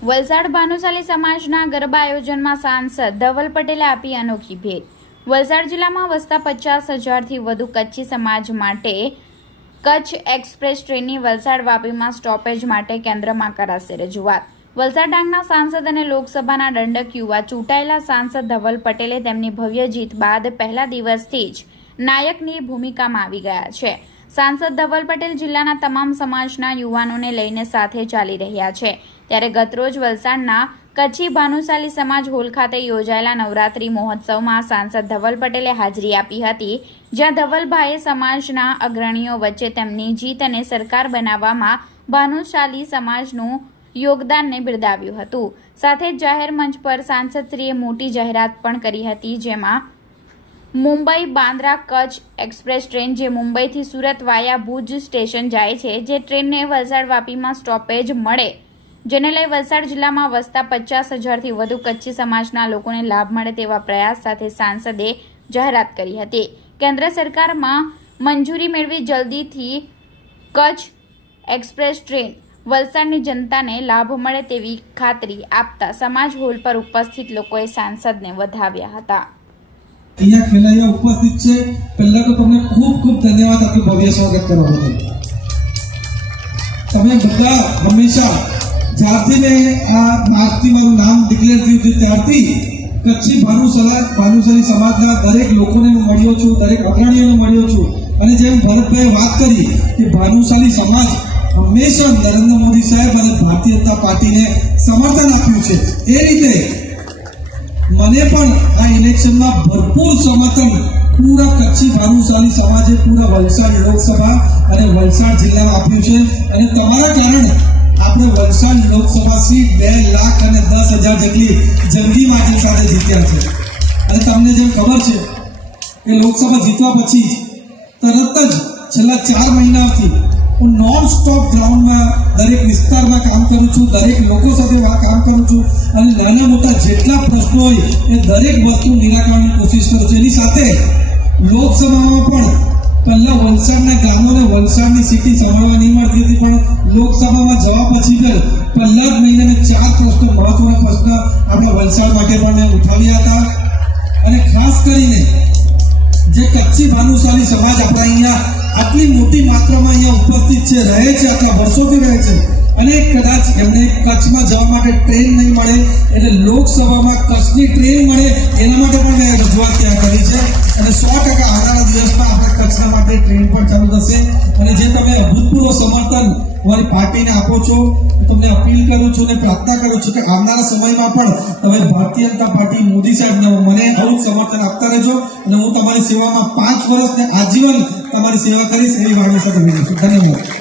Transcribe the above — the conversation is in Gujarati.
વલસાડ ભાનુશાલી સમાજના ગરબા આયોજનમાં સાંસદ ધવલ પટેલે આપી અનોખી ભેટ. વલસાડ જિલ્લામાં વસતા પચાસ હજારથી વધુ કચ્છી સમાજ માટે કચ્છ એક્સપ્રેસ ટ્રેનની વલસાડ વાપીમાં સ્ટોપેજ માટે કેન્દ્રમાં કરાશે રજૂઆત. વલસાડ ડાંગના સાંસદ અને લોકસભાના દંડક યુવા ચૂંટાયેલા સાંસદ ધવલ પટેલે તેમની ભવ્ય જીત બાદ પહેલા દિવસથી જ નાયકની ભૂમિકામાં આવી ગયા છે. સાંસદ ધવલ પટેલ જિલ્લાના તમામ સમાજના યુવાનોને લઈને સાથે ચાલી રહ્યા છે. ત્યારે ગતરોજ વલસાડના કચ્છી ભાનુશાલી સમાજ હોલ ખાતે યોજાયેલા નવરાત્રી મહોત્સવમાં સાંસદ ધવલ પટેલે હાજરી આપી હતી, જ્યાં ધવલભાઈએ સમાજના અગ્રણીઓ વચ્ચે તેમની જીત અને સરકાર બનાવવામાં ભાનુશાલી સમાજનું યોગદાનને બિરદાવ્યું હતું. સાથે જાહેર મંચ પર સાંસદશ્રીએ મોટી જાહેરાત પણ કરી હતી, જેમાં મુંબઈ બાંદ્રા કચ્છ એક્સપ્રેસ ટ્રેન, જે મુંબઈથી સુરત વાયા ભુજ સ્ટેશન જાય છે, જે ટ્રેનને વલસાડ વાપીમાં સ્ટોપેજ મળે જેને લઈ વલસાડ જિલ્લામાં વસતા પચાસ હજારથી વધુ કચ્છી સમાજના લોકોને લાભ મળે તેવા પ્રયાસ સાથે સાંસદે જાહેરાત કરી હતી. કેન્દ્ર સરકારમાં મંજૂરી મેળવી જલ્દીથી કચ્છ એક્સપ્રેસ ટ્રેન વલસાડની જનતાને લાભ મળે તેવી ખાતરી આપતા સમાજ હોલ પર ઉપસ્થિત લોકોએ સાંસદને વધાવ્યા હતા. અહીંયા ખેલાયા ઉપસ્થિત છે. પહેલા તો તમને ખૂબ ખૂબ ધન્યવાદ આપી ભવ્ય સ્વાગત કરવા બદલ તમે બધા હંમેશા જ્યારથી મેં આ માર્ચથી મારું નામ ડિક્લેર થયું છે. ત્યારથી કચ્છી ભાનુસલા ભાનુસરી સમાજના દરેક લોકોને હું મળ્યો છું, દરેક અગ્રણીઓને મળ્યો છું. અને જેમ ભરતભાઈએ વાત કરી કે ભાનુશાલી સમાજ હંમેશા નરેન્દ્ર મોદી સાહેબ અને ભારતીય જનતા પાર્ટીને સમર્થન આપ્યું છે. એ રીતે મને પણ આ ઇલેક્શનમાં ભરપૂર સમર્થન પૂરા કચ્છી ભાનુશાલી સમાજે, પૂરા વલસાડ લોકસભા અને વલસાડ જિલ્લામાં આપ્યું છે. અને તમારા કારણે આપણે વલસાડ લોકસભા સીટ બે લાખ અને દસ હજાર જેટલી જંગી માર્જિન સાથે જીત્યા છે. અને તમને જેમ ખબર છે કે લોકસભા જીતવા પછી તરત જ છેલ્લા ચાર મહિનાથી હું નોન સ્ટોપ ગ્રાઉન્ડમાં દરેક વિસ્તારમાં કામ કરું છું, દરેક લોકો સાથે કામ કરું છું અને નાના મોટા જેટલા પ્રશ્નો હોય એ દરેક વસ્તુ નિરાકરણની કોશિશ કરું છું. એની સાથે લોકસભામાં પણ વલસાડના ગામોને વલસાડની સિટી સમાવવા નહીં મળતી હતી, પણ લોકસભામાં જવા પછી પણ પહેલા જ મહિનાને ચાર પ્રશ્નો, મહત્વના પ્રશ્ન આપણા વલસાડ માટે પણ ઉઠાવ્યા હતા. અને ખાસ કરીને જે કચ્છી ભાનુશાલી સમાજ આપણા અહીંયા આટલી મોટી માત્રામાં અહીંયા ઉપસ્થિત છે, રહે છે, આટલા વર્ષોથી રહે છે. અને કદાચ એમને કચ્છમાં જવા માટે ટ્રેન નહીં મળે, એટલે લોકસભામાં કચ્છની ટ્રેન મળે, એના માટે પણ મેં રજૂઆત કચ્છના ટ્રેન પણ ચાલુ થશે. અને જે તમે અભૂતપૂર્વ સમર્થન તમારી પાર્ટીને આપો છો તમને અપીલ કરું છું અને પ્રાર્થના કરું છું કે આવનારા સમયમાં પણ તમે ભારતીય જનતા પાર્ટી મોદી સાહેબને મને આવું સમર્થન આપતા રહેજો અને હું તમારી સેવામાં પાંચ વર્ષને આજીવન તમારી સેવા કરીશ એવી વાણી સાથે વિનંતી ધન્યવાદ.